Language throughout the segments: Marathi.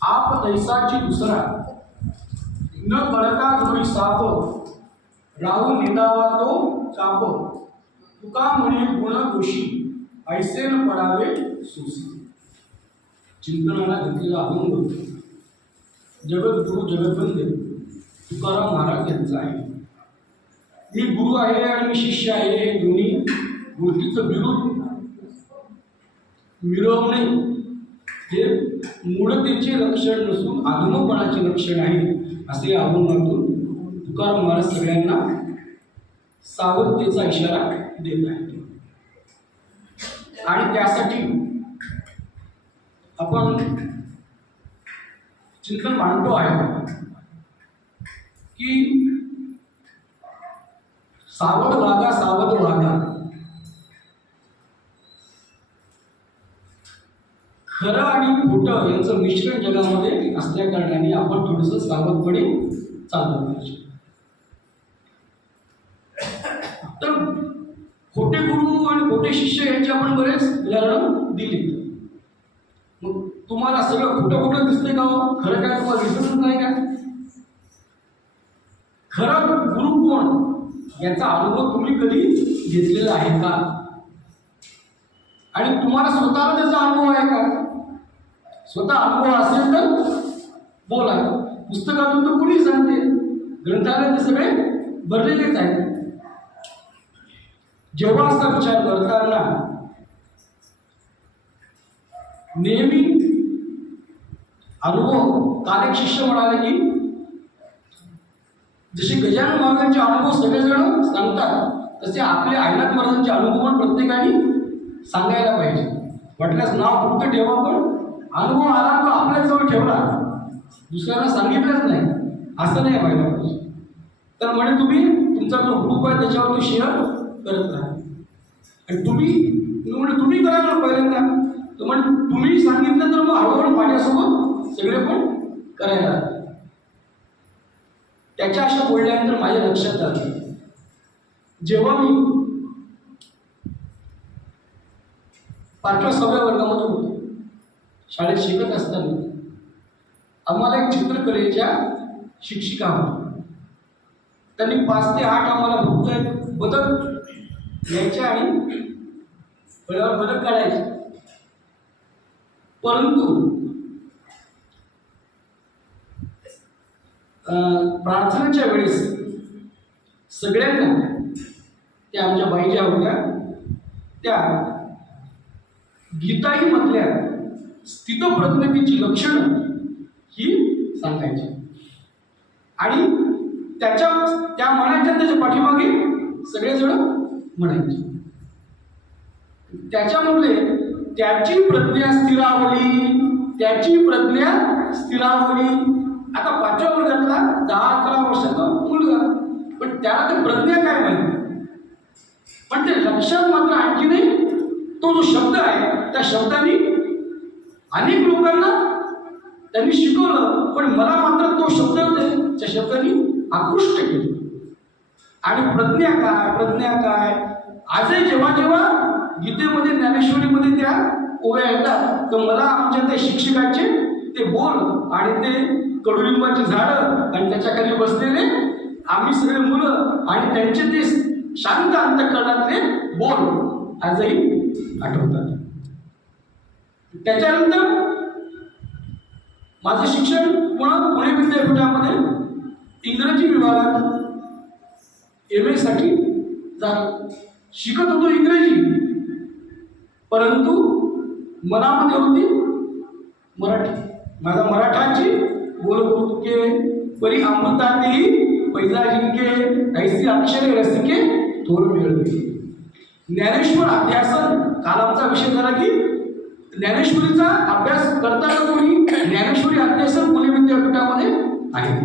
आप तैसाची दुसरा न कळता जोडी साप राहू निदावा तो चाप तुका म्हणे गुण दोषी ऐसे न पडावे सोसी. चिंतनाला घेतलेला अभंग जगद्गुरु जगतवंद्य तुकाराम महाराज यांचा आहे. मी गुरु आहे आणि मी शिष्य आहे हे दोन्ही गोष्टीचं विरोध मिळवणे हे मूढतेचे लक्षण नसून आधुनिकपणाचे लक्षण आहे असे अभंगातून तुकाराम महाराज सगळ्यांना सावधतेचा इशारा देत आहेत. आणि त्यासाठी आपण चिंतन मांडतो आहे की सावध वागा सावध वागा. खरं आणि खोटं यांचं मिश्रण जगामध्ये असल्या कारणाने आपण थोडंसं सावधपणे चाललं पाहिजे. तर खोटे गुरु आणि खोटे शिष्य यांचे आपण बरेच उदाहरण दिली. मग तुम्हाला सगळं खोटं खोटं दिसतंय का हो? खरं काय तुम्हाला दिसतच नाही का? खरा गुरु कोण याचा अनुभव तुम्ही कधी घेतलेला आहे का? आणि तुम्हाला स्वतःला त्याचा अनुभव आहे का? स्वतः अनुभव असेल तर बोला. पुस्तकातून तर कुणी सांगते, ग्रंथालय ते सगळे भरलेलेच आहेत. जेव्हा असा विचार करताना नेहमी अनुभव, काल एक शिष्य म्हणाले की जसे गजानन महाराजांचे अनुभव सगळेजण सांगतात तसे आपले आयनाथ महाराजांचे अनुभव पण प्रत्येकाने सांगायला पाहिजे. वाटल्यास नाव फक्त ठेवा, पण अनुभव आला तो आपल्याजवळ ठेवला, दुसऱ्यांना सांगितलंच नाही असं नाही व्हायला पाहिजे. तर म्हणजे तुम्ही तुमचा जो ग्रुप आहे त्याच्यावर तो शेअर करत राहा. आणि तुम्ही करा ना पहिल्यांदा. तर म्हणजे तुम्ही सांगितलं तर मग हळूहळू माझ्यासोबत सगळे पण करायला. त्याच्या अशा बोलल्यानंतर माझ्या लक्षात आलं, जेव्हा मी 5व्या 6व्या वर्गामध्ये होतो, शाळेत शिकत असताना आम्हाला एक चित्रकलेच्या शिक्षिका होत्या. त्यांनी 5 ते 8 आम्हाला फक्त एक बदक यायच्या आणि फळ्यावर बदक काढायचे. परंतु प्रार्थनेच्या वेळेस सगळ्यांना त्या आमच्या बाई ज्या होत्या त्या गीताईमधल्या स्थितप्रज्ञतेची लक्षणं ही सांगायची. आणि त्या म्हणायच्या त्याच्या पाठीमागे सगळेजण म्हणायचे. त्याच्यामुळे त्याची प्रज्ञा स्थिरावली. आता 5व्या वर्गातला 10-11 वर्षाचा मुलगा, पण त्याला ते प्रज्ञा काय माहिती, पण ते लक्षात मात्र आणखी नाही. तो जो शब्द आहे त्या शब्दाने अनेक लोकांना त्यांनी शिकवलं, पण मला मात्र तो शब्द त्या शब्दाने आकृष्ट केलं. आणि प्रज्ञा काय आजही जेव्हा गीतेमध्ये ज्ञानेश्वरीमध्ये त्या ओव्या येतात तर मला आमच्या त्या शिक्षकाचे ते बोल आणि ते कडुलिंबाची झाडं आणि त्याच्याखाली बसलेले आम्ही सगळे मुलं आणि त्यांचे ते शांत अंतःकरणातले बोल आजही आठवतात. त्याच्यानंतर माझं शिक्षण पुणे विद्यापीठामध्ये इंग्रजी विभागात MA साठी झालं. शिकत होतो इंग्रजी, परंतु मनामध्ये होती मराठी. माझा मराठाची बोलत के परी अमृतातील पैजा जिंके ऐसी अक्षरे रसिके थोर मिळवले. ज्ञानेश्वर अभ्यासन काल आमचा विषय झाला की ज्ञानेश्वरीचा अभ्यास करताना कोणी ज्ञानेश्वरी अभ्यासन पुणे विद्यापीठामध्ये आहे.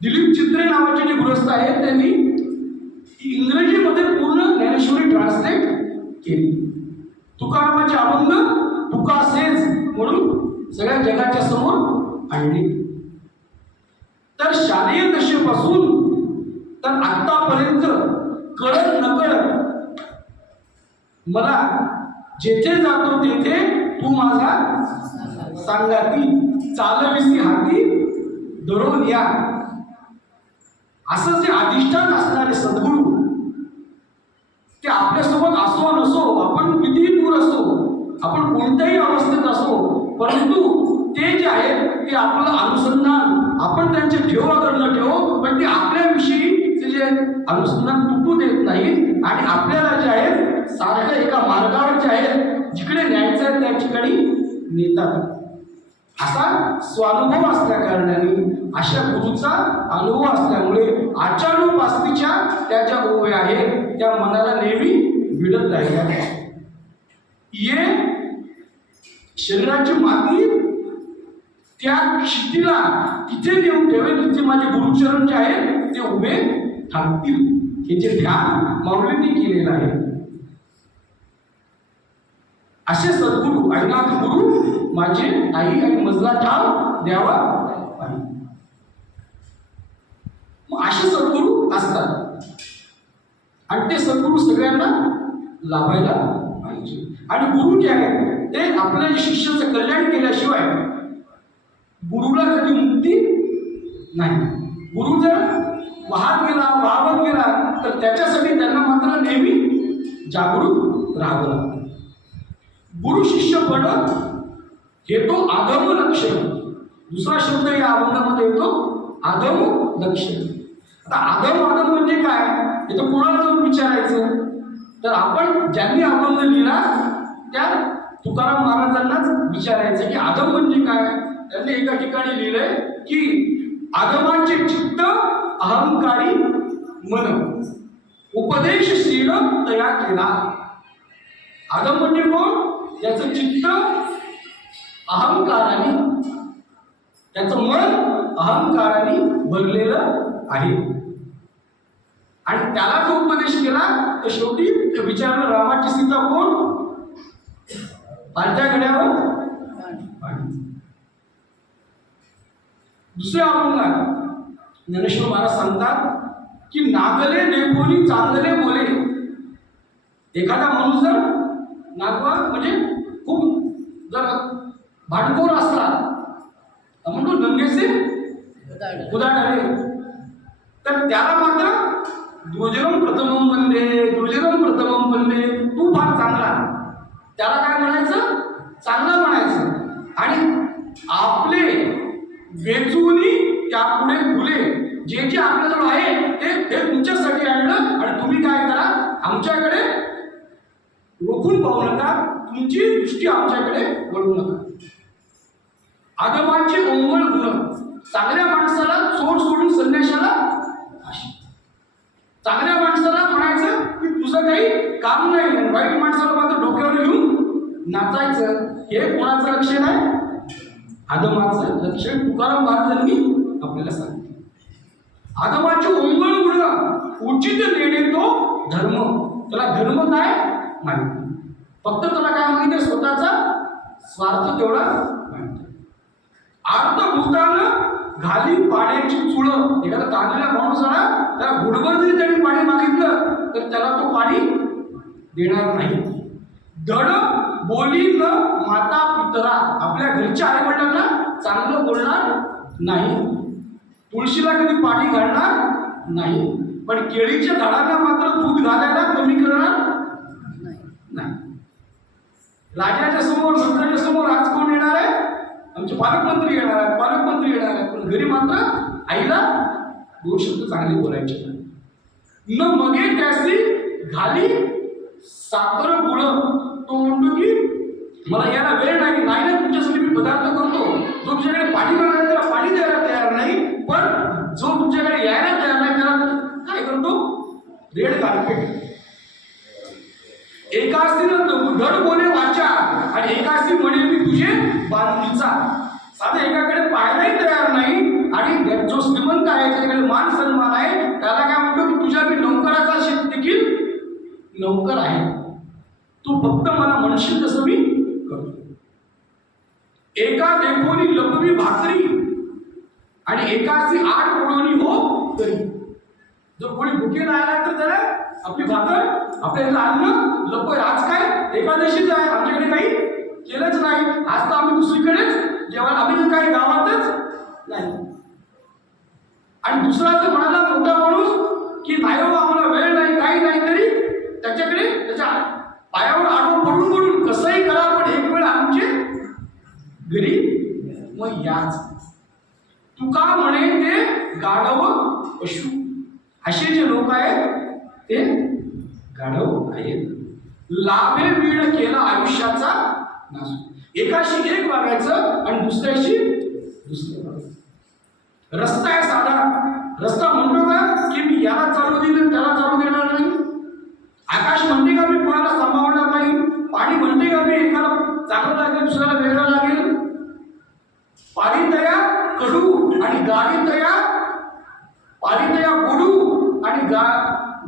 दिलीप चित्रे नावाचे जे गृहस्थ आहेत त्यांनी इंग्रजीमध्ये पूर्ण ज्ञानेश्वरी ट्रान्सलेट केली. तुकारामाचे अभंग तुका सेज म्हणून सगळ्या जगाच्या समोर आणले. तर शालेय दशेपासून तर आतापर्यंत कळत नकळत मला जेथे जातो तेथे तू माझा सांगाती चालविसी हाती धरून या. असं जे अधिष्ठान असणारे सद्गुरू ते आपल्यासोबत असो नसो, आपण कितीही दूर असो, आपण कोणत्याही अवस्थेत असो, परंतु ते जे आहेत ते आपलं अनुसंधान आपण त्यांचे ठेवो अगर न ठेवो, पण ते आपल्याविषयी जे अनुसंधान तुटू देत नाहीत आणि आपल्याला जे आहेत सारखं एका मार्गावर जे आहेत जिकडे न्यायचं आहे त्या ठिकाणी नेतात. असा स्वानुभव असल्या कारणाने, अशा गुरुचा अनुभव असल्यामुळे आचार्योपासनेच्या त्या ज्या ओव्या आहेत त्या मनाला नेहमी भिडत राहिल्या. ये शरीराची माती त्या क्षितीला तिथे नेऊन ठेवेल तिथे माझे गुरुचरण जे आहेत ते उभे थांबतील. हे जे ध्यान माऊलींनी केलेलं आहे. असे सद्गुरू ऐनाथ गुरु माझे आई आणि मजला ठाव द्यावा पाहिजे. असे सद्गुरू असतात आणि ते सद्गुरू सगळ्यांना लाभायला पाहिजे. आणि गुरु जे आहे ते आपल्या शिष्याचं कल्याण केल्याशिवाय गुरुला कधी मुक्ती नाही. गुरु जर वाहत गेला तर त्याच्यासाठी त्यांना मात्र नेहमी जागरूक राहावं लागतं. गुरु शिष्य पण हे तो आगम लक्षण. दुसरा शब्द या अभंगामध्ये येतो आगम लक्षण. आता आगम म्हणजे काय हे तर कोणाला जाऊन विचारायचं, तर आपण ज्यांनी अभंग लिहिला त्या तुकाराम महाराजांनाच विचारायचं की आगम म्हणजे काय. त्यांनी एका ठिकाणी लिहिलंय की आगमाचे चित्त अहंकारी मन उपदेशशील तया केला. आगम म्हणजे कोण, त्याचं चित्त अहंकाराने, त्याचं मन अहंकाराने भरलेलं आहे आणि त्याला जो उपदेश केला तर शेवटी विचारलं रामाची सीता कोण, पालत्या गड्यावर. दुसऱ्या अभंगात ज्ञानेश्वर महाराज सांगतात की नागले देखोनी चांगले बोले. एखादा माणूस जर नागवा म्हणजे खूप जर भांडखोर असला म्हणतो नंगेसे उदाहरणे, तर त्याला मात्र द्रुजरम प्रथमम वंदे, तू फार चांगला, त्याला काय म्हणायचं, चांगला म्हणायचं. आणि आपले वेचूनी त्यापुढे फुले, जे जे आपल्याजवळ आहे ते तुमच्यासाठी आणलं आणि तुम्ही काय करा, आमच्याकडे रोखून पाहू नका, तुमची दृष्टी आमच्याकडे वळू नका. आगमाचे ओंगळ गुण. चांगल्या माणसाला चोर सोडून संन्याशाला फाशी. चांगल्या माणसाला म्हणायचं की तुझं काही काम नाही, आणि वाईट माणसाला मात्र डोक्यावर घेऊन नाचायचं. हे कोणाचं लक्षण आहे, आगमाचं लक्षण. तुकाराम महाराजांनी आपल्याला सांगितलं. आगमाचे ओंगळ गुण उचित देणे तो धर्म. त्याला धर्म काय माहिती, फक्त त्याला काय माहिती, स्वतःचा स्वार्थ तेवढा माहिती. अर्थभूतानं घाली पाण्याची चुळ. एखादा ताणलेला माणूस आला त्याला गुडभर जरी त्यांनी पाणी मागितलं तर त्याला तो पाणी देणार नाही. धड बोली न माता पितरा. आपल्या घरच्या आई वडिलांना चांगलं बोलणार नाही, तुळशीला कधी पाणी घालणार नाही, पण केळीच्या झाडांना मात्र दूध घालायला कमी करणार नाही. राजाच्या समोर, मंत्र्याच्या समोर आज कोण येणार आहे, आमचे पालकमंत्री येणार आहेत, पण घरी मात्र आईला दोन शब्द चांगले बोलायचे. न मगे त्यासी घाली साखर गुळ. तो म्हणतो की मला याला वेळ नाही ना, तुमच्यासाठी मी पदार्थ करतो. जो तुमच्याकडे पाणी मागायला त्याला पाणी द्यायला तयार नाही, पण जो तुमच्याकडे यायला तयार नाही त्याला काय करतो, रेड कार्पेट. एकासी धड बोले वाचा आणि एकासी म्हणे मी तुझे बांधीचा. साधं एकाकडे पाहायलाही तयार नाही आणि जो श्रीमंत आहे त्याच्याकडे मान सन्मान आहे त्याला काय म्हणतो की तुझ्या मी नौकराचा देखील नौकर आहे, तू फक्त मला म्हणशील तसं मी करतो. एका देखोनी लपवी भाकरी आणि एकासी आठ कोणी हो तरी. जर कोणी भुके राहिला तर त्याला आपली भाकर, आपल्या अन्न लपव. आज काय एकादशीच आहे, आमच्याकडे काही केलंच नाही, आज तर आम्ही दुसरीकडेच दुसरा जर म्हणाला मोठा माणूस की नाही हो आम्हाला वेळ नाही काही नाही तरी त्याच्याकडे त्याच्या पायावर आडवं पडून पडून कसंही करा पण एक वेळ आमचे घरी मग याच. तुका म्हणे ते गाढव पशु. असे जे लोक आहेत ते गाढव आहेत. लाभे वीण केला आयुष्याचा नाश. एकाशी एक वागायचं आणि दुसऱ्याशी दुसरं वागायचं. रस्ता आहे साधा. रस्ता म्हणतो का की मी याला चालू दिलं त्याला चालू देणार नाही. आकाश म्हणते का मी कोणाला सांभाळणार नाही. पाणी म्हणते का मी एकाला चांगलं लागेल दुसऱ्याला वेगळं लागेल. पाणी तया कडू आणि गाडी तया पाणी तया कडू आणि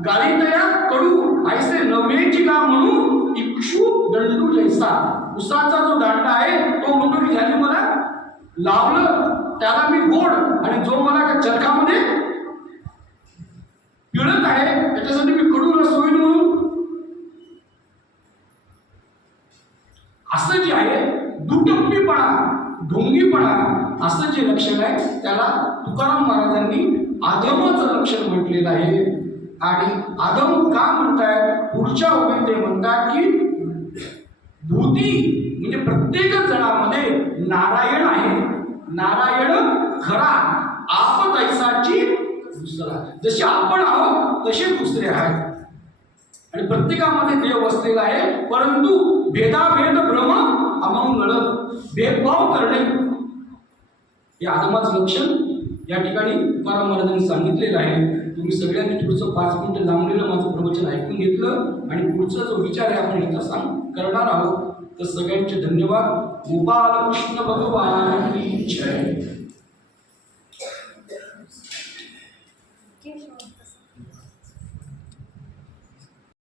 गाडी तया कडू ऐसे नव्हेची का म्हणून इक्षू दंडू जैसा. उसाचा जो दांडा आहे तो म्हणतो की ज्याने मला लावलं त्याला मी गोड आणि जो मला चरखामध्ये पिळत आहे त्याच्यासाठी मी कडू रस होईल म्हणून. असं जे आहे दुटप्पीपणा ढोंगीपणा असं जे लक्षण आहे त्याला तुकाराम महाराजांनी आधमाचं लक्षण म्हटलेलं आहे. आणि आधम का म्हणतायत पुढच्या ओळीत ते म्हणतात की भूती म्हणजे प्रत्येक जणामध्ये नारायण आहे. नारायण खरा आप तैसाची दुसरा. जसे आपण आहोत तसे दुसरे आहेत आणि प्रत्येकामध्ये देव वसलेला आहे. परंतु भेदाभेद भ्रम अमंगळ भेदभाव करणे हे आदमाचं लक्षण या ठिकाणी तुकाराम महाराजांनी सांगितलेलं आहे. तुम्ही सगळ्यांनी पुढचं 5 मिनिटं लांबलेलं माझं प्रवचन ऐकून घेतलं आणि पुढचा जो विचार आहे आपण इथं करणार आहोत. तर सगळ्यांचे धन्यवाद. गोपाल कृष्ण भगवान की जय.